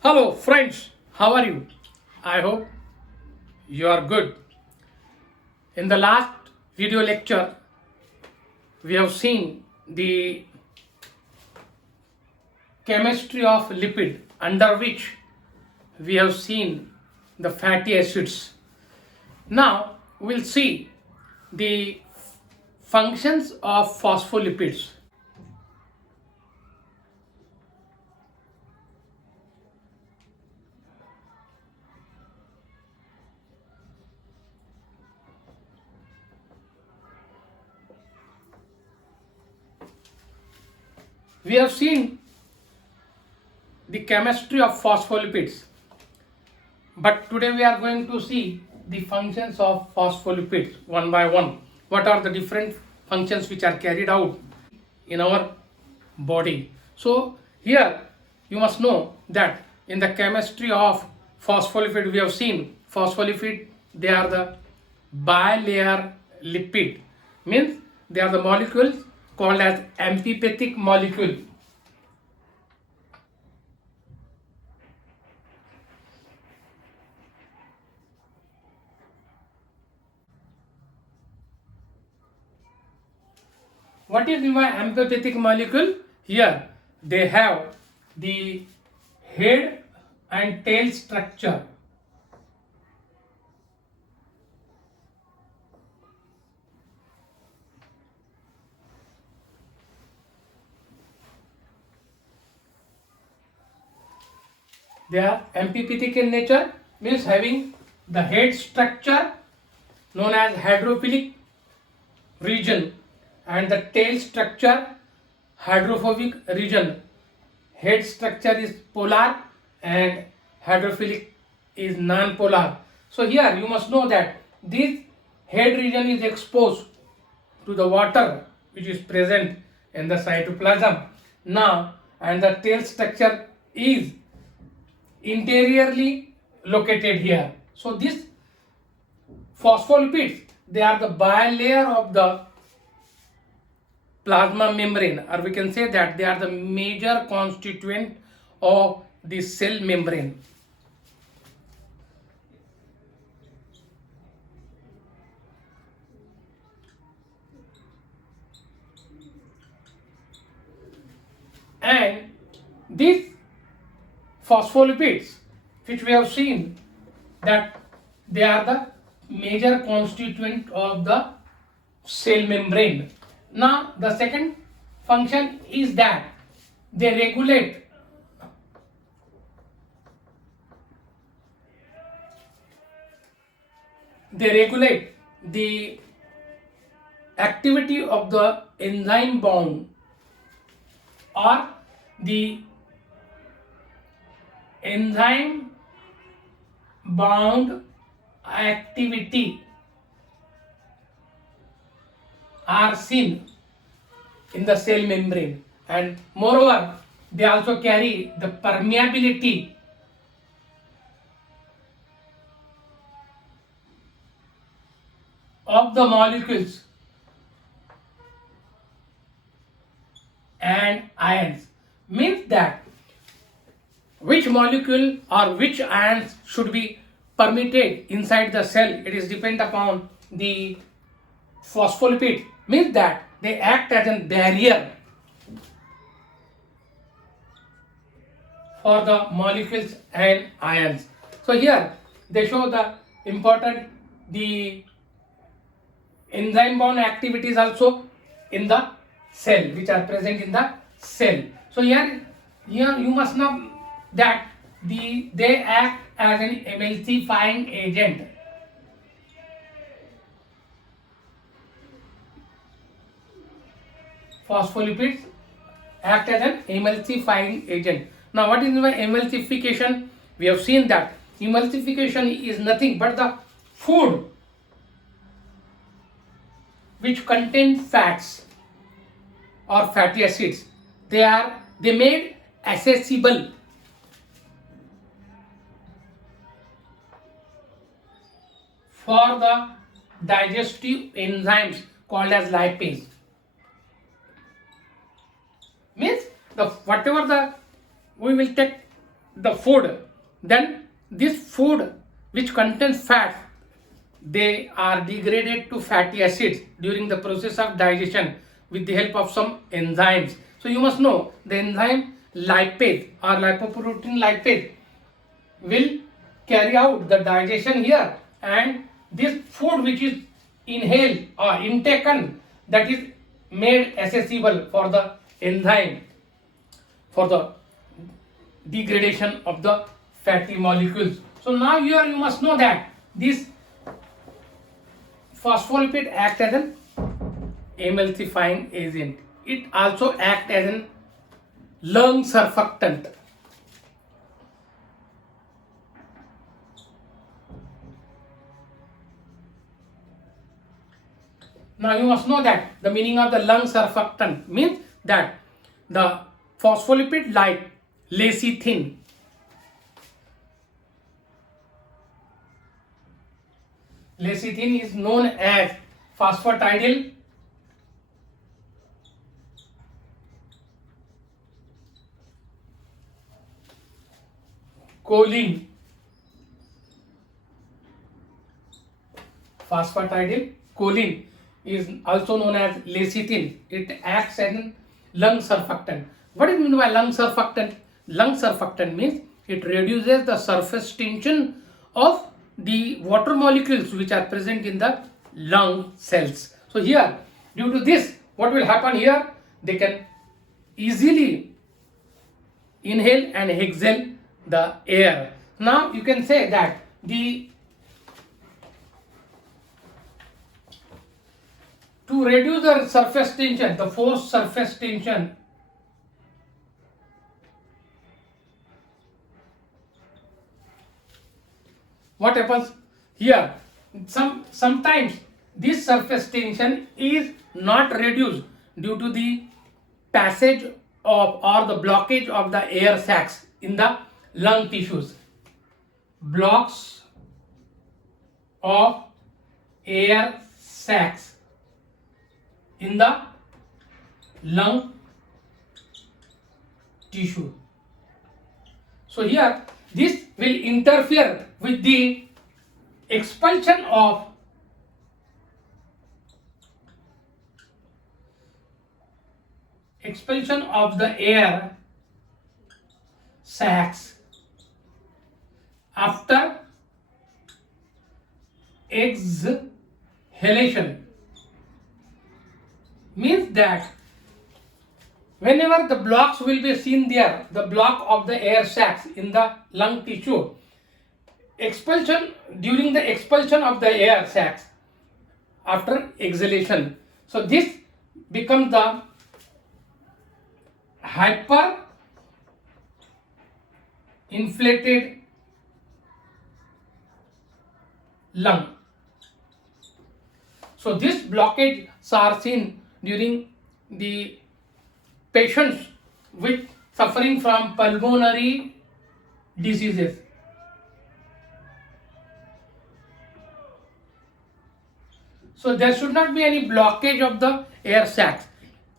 Hello, friends. How are you? I hope you are good. In the last video lecture, we have seen the chemistry of lipid, under which we have seen the fatty acids. Now, we'll see the functions of phospholipids. We have seen the chemistry of phospholipids, but today we are going to see the functions of phospholipids one by one. What are the different functions which are carried out in our body? So here you must know that in the chemistry of phospholipid we have seen phospholipid, they are the bilayer lipid, means they are the molecules called as amphipathic molecule. What is my amphipathic molecule? Here they have the head and tail structure. They are amphipathic in nature, means having the head structure known as hydrophilic region and the tail structure hydrophobic region. Head structure is polar and hydrophilic is non-polar. So here you must know that this head region is exposed to the water which is present in the cytoplasm now, and the tail structure is interiorly located here. So this phospholipids, they are the bilayer of the plasma membrane, or we can say that they are the major constituent of the cell membrane. And these phospholipids, which we have seen that they are the major constituent of the cell membrane. Now the second function is that they regulate the activity of the enzyme bound or the enzyme bound activity are seen in the cell membrane, and moreover they also carry the permeability of the molecules and ions, means that which molecule or which ions should be permitted inside the cell, it is depend upon the phospholipid, means that they act as a barrier for the molecules and ions. So here they show the important the enzyme bound activities also in the cell, which are present in the cell. So here you must know that they act as an emulsifying agent. Phospholipids act as an emulsifying agent. Now what is emulsification? We have seen that emulsification is nothing but the food which contain fats or fatty acids. They made accessible for the digestive enzymes called as lipase. Means the whatever the we will take the food, then this food which contains fat, they are degraded to fatty acids during the process of digestion with the help of some enzymes. So you must know the enzyme lipase or lipoprotein lipase will carry out the digestion here, and this food which is inhaled or intaken, that is made accessible for the enzyme for the degradation of the fatty molecules. So now here you must know that this phospholipid act as an emulsifying agent. It also acts as an lung surfactant. Now you must know that the meaning of the lung surfactant means that the phospholipid like lecithin is known as phosphatidyl choline. Phosphatidyl choline is also known as lecithin. It acts as a lung surfactant. What do you mean by lung surfactant? Lung surfactant means it reduces the surface tension of the water molecules which are present in the lung cells. So here, due to this, what will happen here? They can easily inhale and exhale the air. Now you can say that to reduce the surface tension, the forced surface tension, what happens here? Sometimes this surface tension is not reduced due to the passage of or the blockage of the air sacs in the lung tissues. Blocks of air sacs in the lung tissue. So here this will interfere with the expulsion of the air sacs after exhalation. Means that whenever the blocks will be seen there, the block of the air sacs in the lung tissue, during the expulsion of the air sacs after exhalation, so this becomes the hyper-inflated lung. So this blockage are seen during the patients with suffering from pulmonary diseases. So there should not be any blockage of the air sacs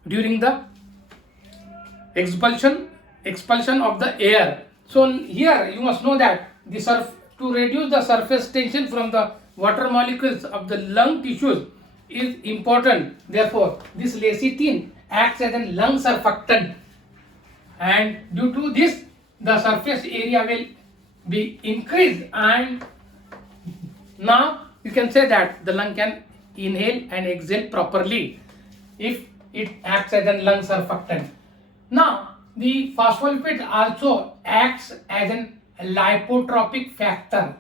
during the expulsion of the air. So here you must know that to reduce the surface tension from the water molecules of the lung tissues is important. Therefore, this lecithin acts as a lung surfactant, and due to this, the surface area will be increased, and now you can say that the lung can inhale and exhale properly if it acts as a lung surfactant. Now, the phospholipid also acts as an lipotropic factor.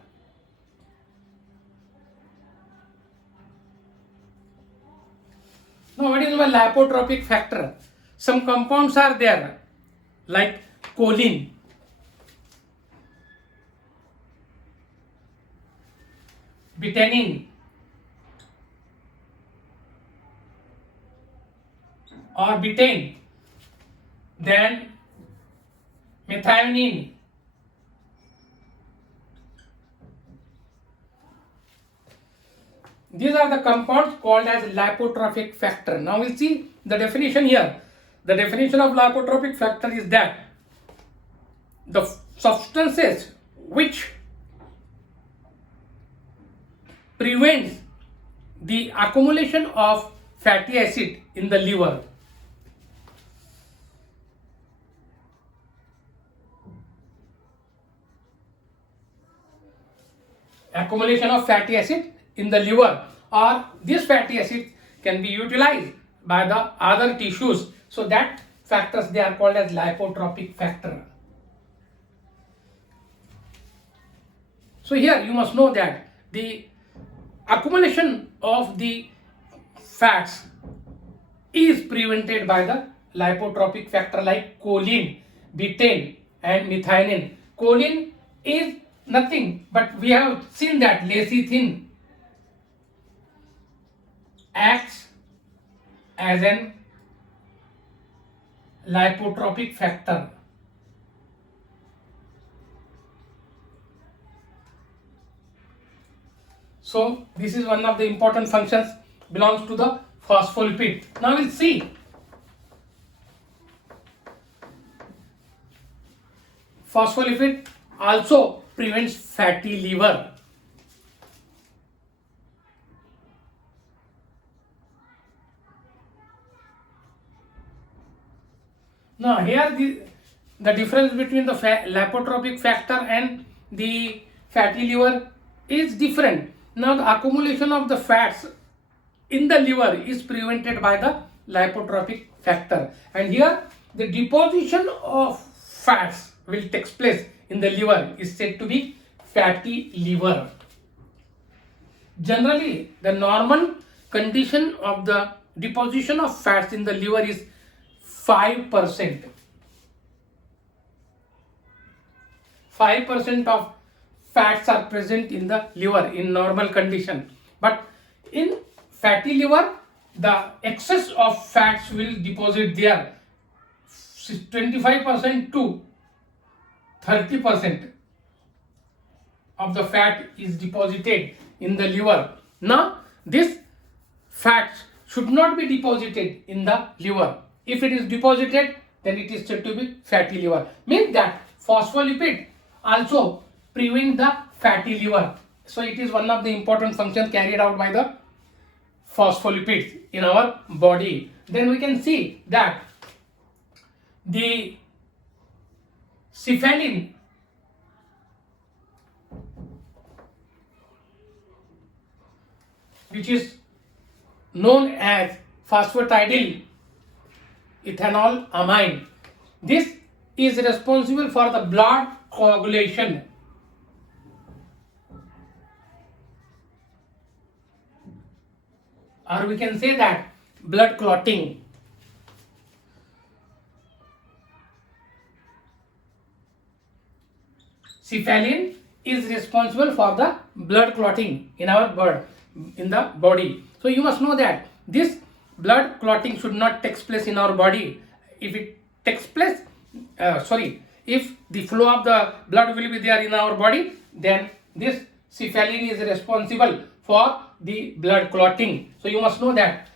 Now, what is my lipotropic factor? Some compounds are there like choline, betaine, or betaine, then methionine, these are the compounds called as lipotropic factor. Now we see the definition here. The definition of lipotropic factor is that the substances which prevents the accumulation of fatty acid in the liver. Accumulation of fatty acid in the liver, or this fatty acid can be utilized by the other tissues. So that factors, they are called as lipotropic factor. So here you must know that the accumulation of the fats is prevented by the lipotropic factor like choline, betaine and methionine. Choline is nothing but we have seen that lecithin acts as an lipotropic factor. So this is one of the important functions belongs to the phospholipid. Now we'll see phospholipid also prevents fatty liver. Now here the difference between the lipotropic factor and the fatty liver is different. Now the accumulation of the fats in the liver is prevented by the lipotropic factor, and here the deposition of fats will take place in the liver is said to be fatty liver. Generally, the normal condition of the deposition of fats in the liver is 5%. 5% of fats are present in the liver in normal condition, but in fatty liver the excess of fats will deposit there. 25% to 30% of the fat is deposited in the liver. Now this fats should not be deposited in the liver. If it is deposited, then it is said to be fatty liver. Means that phospholipid also prevent the fatty liver. So it is one of the important functions carried out by the phospholipids in our body. Then we can see that the cephalin which is known as phosphatidyl ethanol amine, this is responsible for the blood coagulation. Or we can say that blood clotting. Cephalin is responsible for the blood clotting in our blood, in the body. So you must know that this blood clotting should not take place in our body. If it takes place, if the flow of the blood will be there in our body, then this cephalin is responsible for the blood clotting. So you must know that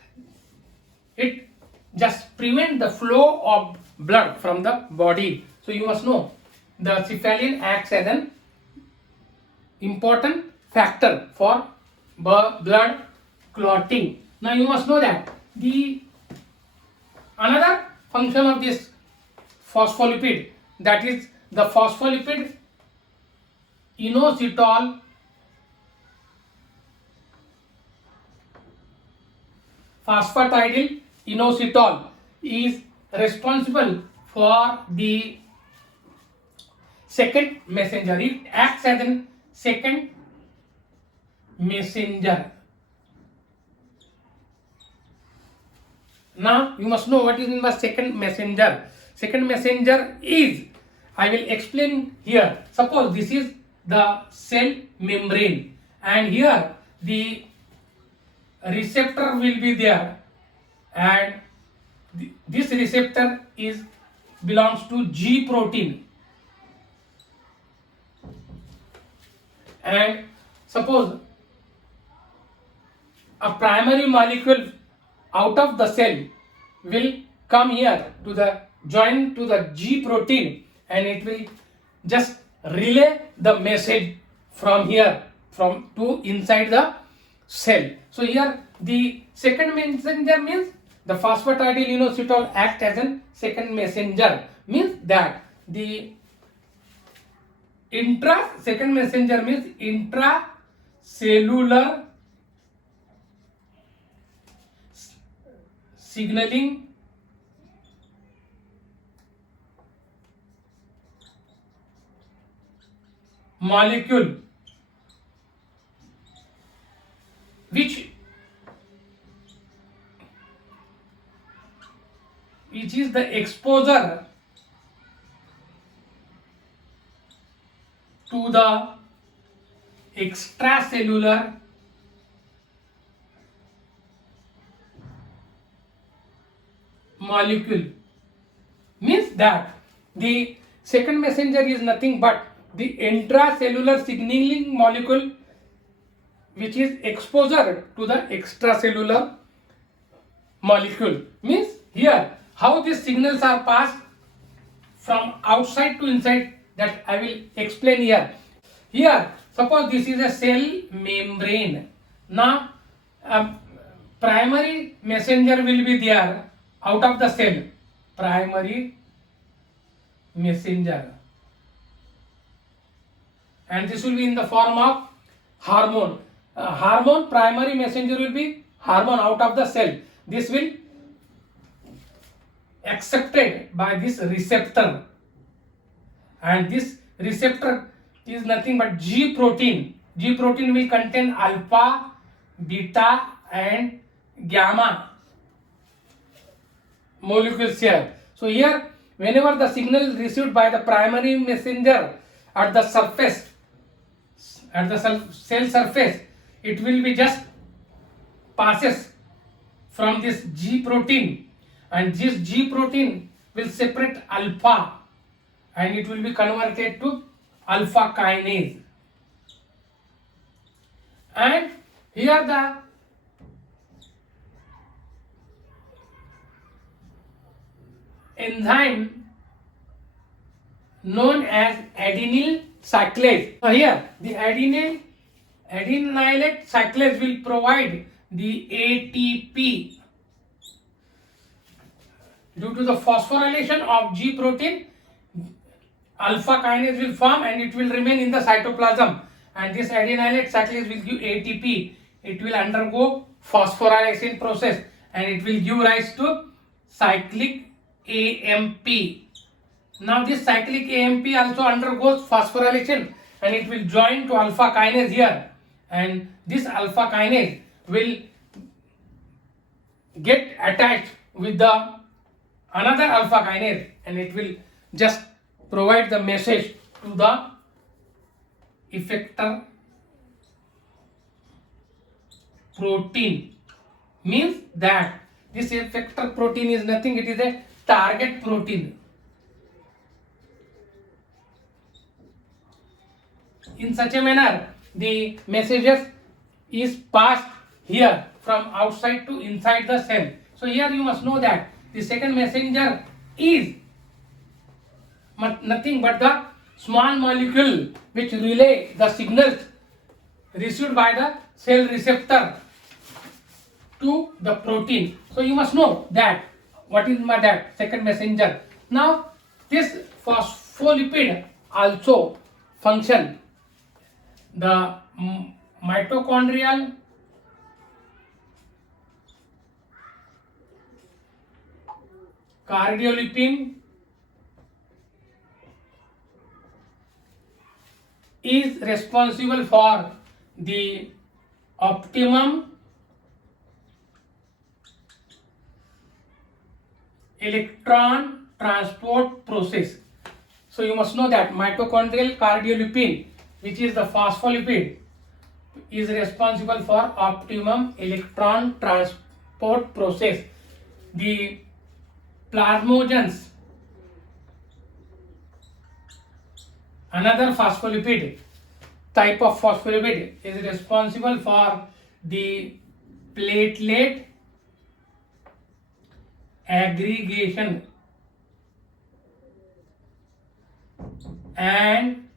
it just prevent the flow of blood from the body. So you must know the cephalin acts as an important factor for blood clotting. Now you must know that the another function of this phospholipid, that is the phospholipid inositol phosphatidyl inositol is responsible for the second messenger. It acts as a second messenger. Now you must know what is in the second messenger. Second messenger is, I will explain here. Suppose this is the cell membrane and here the receptor will be there, and this receptor belongs to G protein, and suppose a primary molecule out of the cell will come here to the join to the G protein, and it will just relay the message from here from to inside the cell. So here the second messenger means the phosphatidyl inositol act as a second messenger, means that the second messenger means intracellular signaling molecule which is the exposure to the extracellular molecule, means that the second messenger is nothing but the intracellular signaling molecule which is exposure to the extracellular molecule, means here how these signals are passed from outside to inside, that I will explain here. Here suppose this is a cell membrane. Now primary messenger will be there out of the cell, primary messenger, and this will be in the form of hormone. Hormone primary messenger will be hormone out of the cell. This will accepted by this receptor, and this receptor is nothing but G protein. G protein will contain alpha, beta and gamma molecules here. So here whenever the signal received by the primary messenger at the surface, at the cell surface, it will be just passes from this G protein, and this G protein will separate alpha and it will be converted to alpha kinase, and here the enzyme known as adenyl cyclase. Here the adenylate cyclase will provide the ATP. Due to the phosphorylation of G protein, alpha kinase will form and it will remain in the cytoplasm, and this adenylate cyclase will give ATP. It will undergo phosphorylation process and it will give rise to cyclic AMP. Now this cyclic AMP also undergoes phosphorylation and it will join to alpha kinase here, and this alpha kinase will get attached with the another alpha kinase and it will just provide the message to the effector protein, means that this effector protein is nothing, it is a target protein. In such a manner the messages is passed here from outside to inside the cell. So here you must know that the second messenger is nothing but the small molecule which relay the signals received by the cell receptor to the protein. So you must know that what is that second messenger. Now this phospholipid also function the mitochondrial cardiolipin is responsible for the optimum electron transport process. So you must know that mitochondrial cardiolipin, which is the phospholipid, is responsible for optimum electron transport process. The plasmogens, another phospholipid, type of phospholipid, is responsible for the platelet aggregation and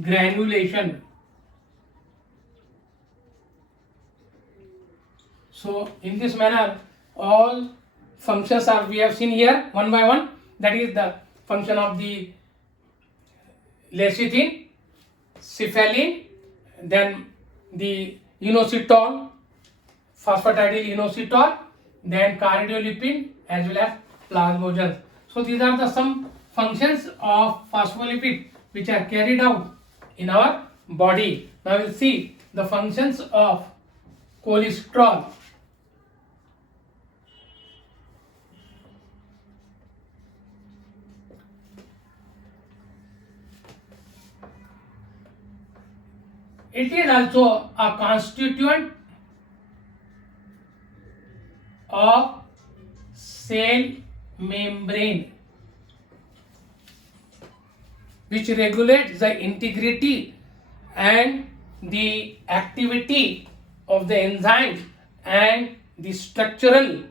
granulation. So in this manner, all functions are we have seen here one by one. That is the function of the lecithin, cephalin, then the inositol, phosphatidylinositol, then cardiolipin as well as plasmogens. So these are the some functions of phospholipid which are carried out in our body. Now we'll see the functions of cholesterol. It is also a constituent of cell membrane which regulates the integrity and the activity of the enzyme and the structural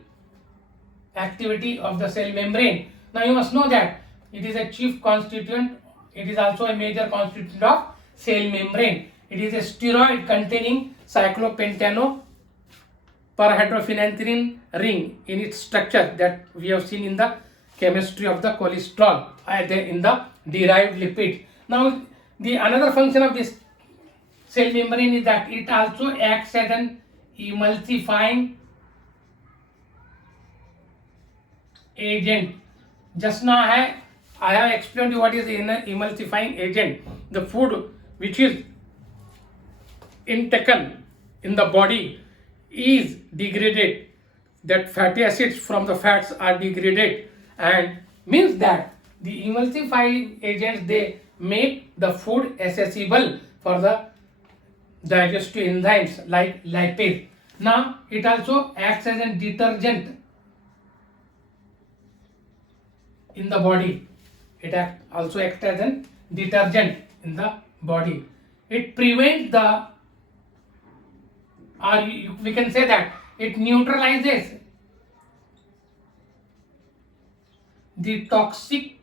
activity of the cell membrane. Now you must know that it is a chief constituent, it is also a major constituent of cell membrane. It is a steroid containing cyclopentano perhydrophenanthrin ring in its structure that we have seen in the chemistry of the cholesterol in the derived lipid. Now the another function of this cell membrane is that it also acts as an emulsifying agent. Just now I have explained you what is an emulsifying agent. The food which is intaken in the body is degraded, that fatty acids from the fats are degraded, and means that the emulsifying agents, they make the food accessible for the digestive enzymes like lipase. Now it also acts as a detergent in the body. It also acts as a detergent in the body. It prevents the, or we can say that it neutralizes the toxic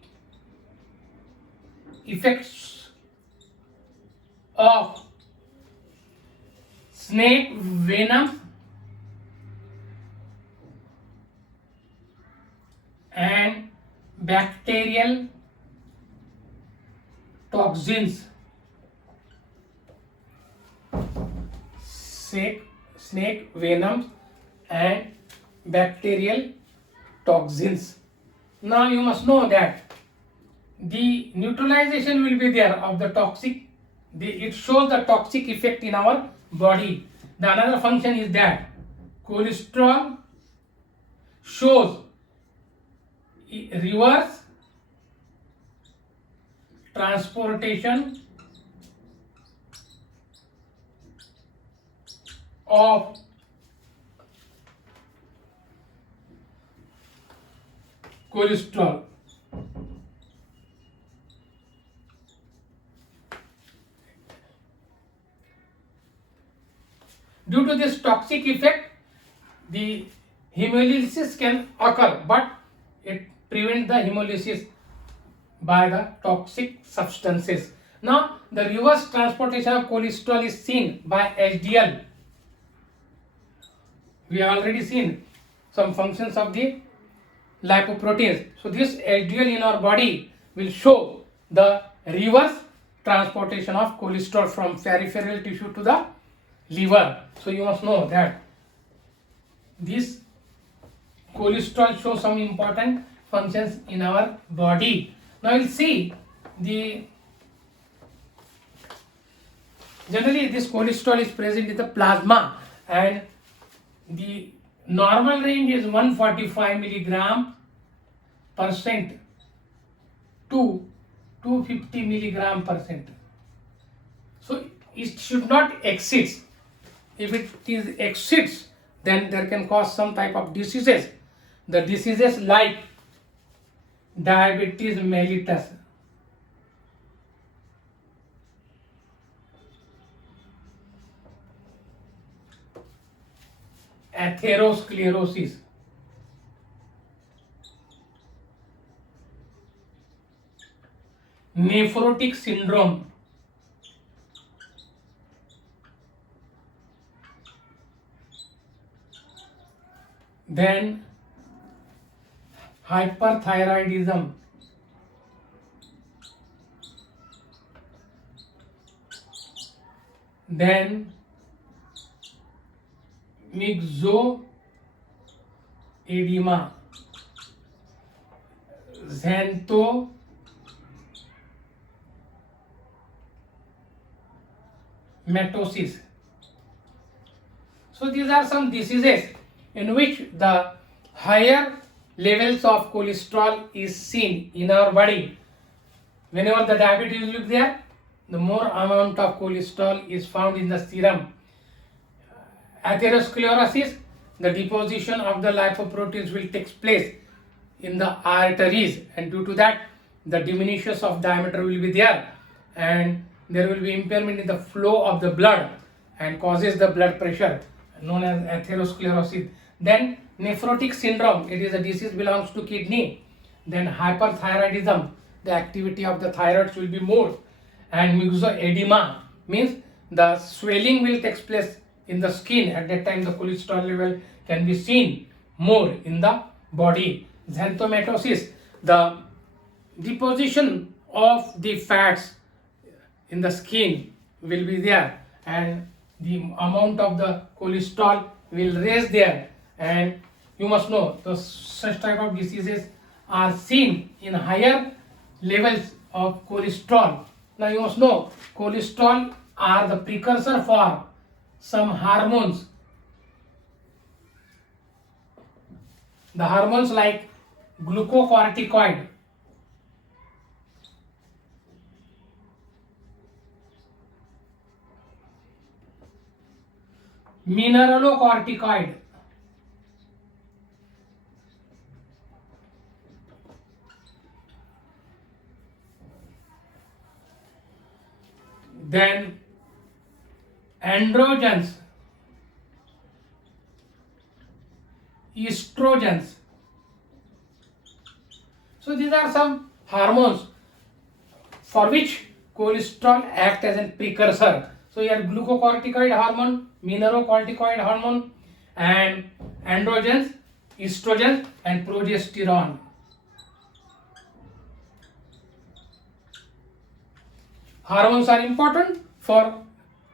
effects of snake venom and bacterial toxins. Snake venom and bacterial toxins. Now you must know that the neutralization will be there of the toxic, it shows the toxic effect in our body. The another function is that cholesterol shows reverse transportation of cholesterol. Due to this toxic effect, the hemolysis can occur, but it prevents the hemolysis by the toxic substances. Now, the reverse transportation of cholesterol is seen by HDL. We have already seen some functions of the lipoproteins. So this HDL in our body will show the reverse transportation of cholesterol from peripheral tissue to the liver. So you must know that this cholesterol shows some important functions in our body. Now we'll see the generally this cholesterol is present in the plasma, and the normal range is 145 milligram percent to 250 milligram percent. So it should not exceed. If it is exceeds, then there can cause some type of diseases. The diseases like diabetes mellitus, atherosclerosis, nephrotic syndrome, then hyperthyroidism, then myxoedema, xanthomatosis. So these are some diseases in which the higher levels of cholesterol is seen in our body. Whenever the diabetes will be there, the more amount of cholesterol is found in the serum. Atherosclerosis, the deposition of the lipoproteins will take place in the arteries, and due to that the diminution of diameter will be there, and there will be impairment in the flow of the blood and causes the blood pressure, known as atherosclerosis. Then nephrotic syndrome, it is a disease belongs to kidney. Then hyperthyroidism, the activity of the thyroid will be more. And myxoedema means the swelling will take place in the skin. At that time the cholesterol level can be seen more in the body. Xanthomatosis, the deposition of the fats in the skin will be there, and the amount of the cholesterol will raise there. And you must know such type of diseases are seen in higher levels of cholesterol. Now you must know cholesterol are the precursor for some hormones. The hormones like glucocorticoid, mineralocorticoid, then androgens, estrogens. So these are some hormones for which cholesterol act as a precursor. So here glucocorticoid hormone, mineralocorticoid hormone, and androgens, estrogens, and progesterone. Hormones are important for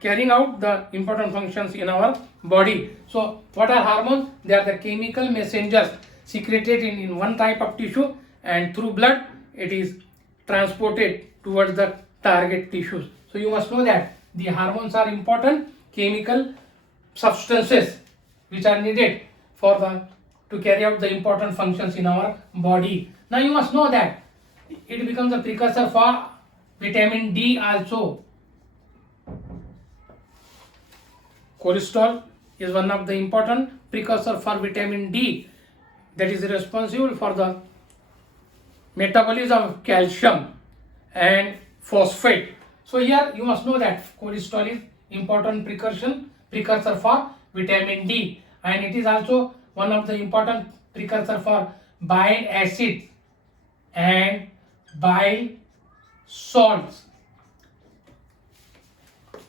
carrying out the important functions in our body. So what are hormones? They are the chemical messengers secreted in one type of tissue, and through blood it is transported towards the target tissues. So you must know that the hormones are important chemical substances which are needed to carry out the important functions in our body. Now you must know that it becomes a precursor for vitamin D also. Cholesterol is one of the important precursor for vitamin D, that is responsible for the metabolism of calcium and phosphate. So here you must know that cholesterol is important precursor for vitamin D, and it is also one of the important precursor for bile acids and bile salts.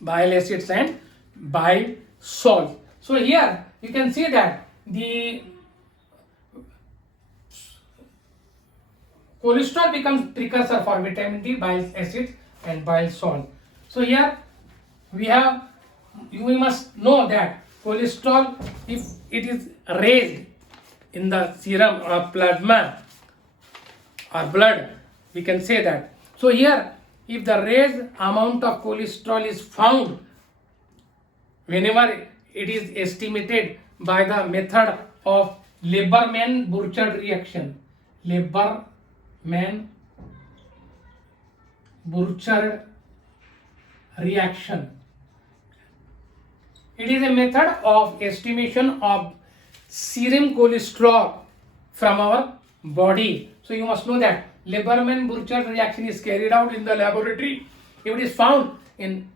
Bile acids and bile salts. So here you can see that the cholesterol becomes precursor for vitamin D, bile acids, and bile salt. So here we must know that cholesterol, if it is raised in the serum or plasma or blood, we can say that. So here, if the raised amount of cholesterol is found, whenever it is estimated by the method of Lieberman-Burchard reaction, Lieberman-Burchard reaction. It is a method of estimation of serum cholesterol from our body. So you must know that Lieberman-Burchard reaction is carried out in the laboratory. If it is found in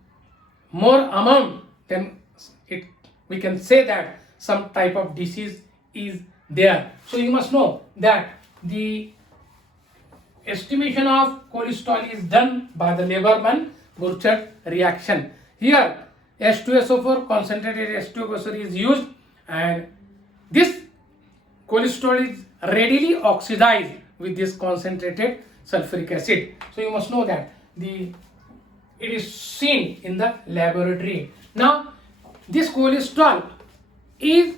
more amount, then we can say that some type of disease is there. So you must know that the estimation of cholesterol is done by the Lieberman-Burchard reaction. Here H2SO4 concentrated H2SO4 is used, and this cholesterol is readily oxidized with this concentrated sulfuric acid. So you must know that it is seen in the laboratory. Now this cholesterol it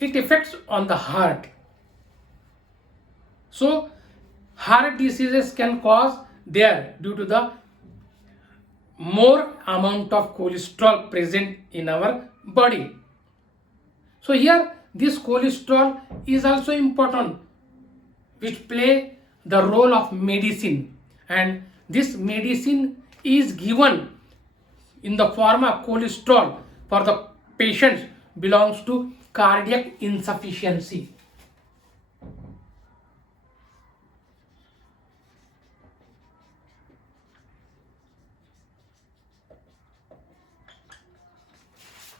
affects on the heart. So heart diseases can cause there due to the more amount of cholesterol present in our body. So here this cholesterol is also important, which play the role of medicine, and this medicine is given in the form of cholesterol for the patients belongs to cardiac insufficiency.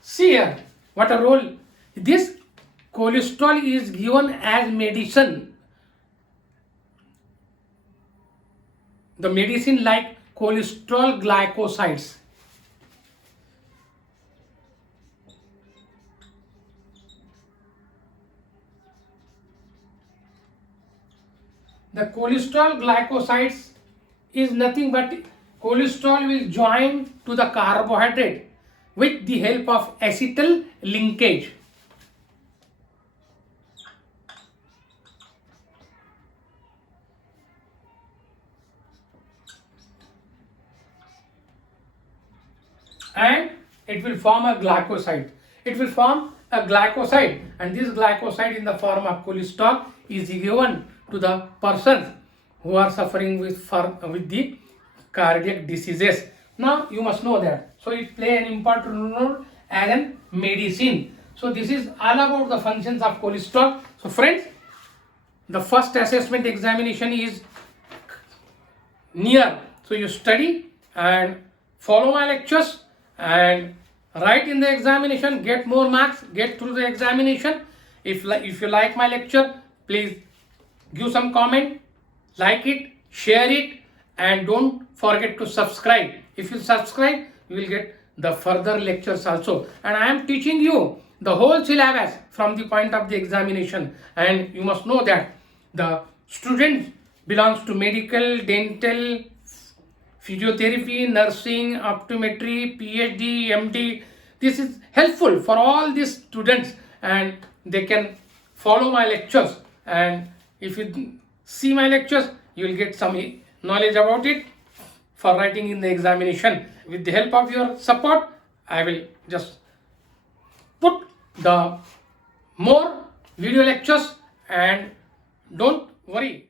See here what a role this cholesterol is given as medicine. The medicine like cholesterol glycosides. The cholesterol glycosides is nothing but cholesterol will join to the carbohydrate with the help of acetyl linkage. And it will form a glycoside. It will form a glycoside, and this glycoside in the form of cholesterol is given to the persons who are suffering with the cardiac diseases. Now you must know that. So it play an important role as a medicine. So this is all about the functions of cholesterol. So friends, the first assessment examination is near. So you study and follow my lectures and write in the examination, get more marks, get through the examination. If you like my lecture, please give some comment, like it, share it, and don't forget to subscribe. If you subscribe, you will get the further lectures also. And I am teaching you the whole syllabus from the point of the examination. And you must know that the student belongs to medical, dental, physiotherapy, nursing, optometry, PhD, MD. This is helpful for all these students, and they can follow my lectures. And if you see my lectures, you will get some knowledge about it for writing in the examination. With the help of your support, I will just put the more video lectures, and don't worry.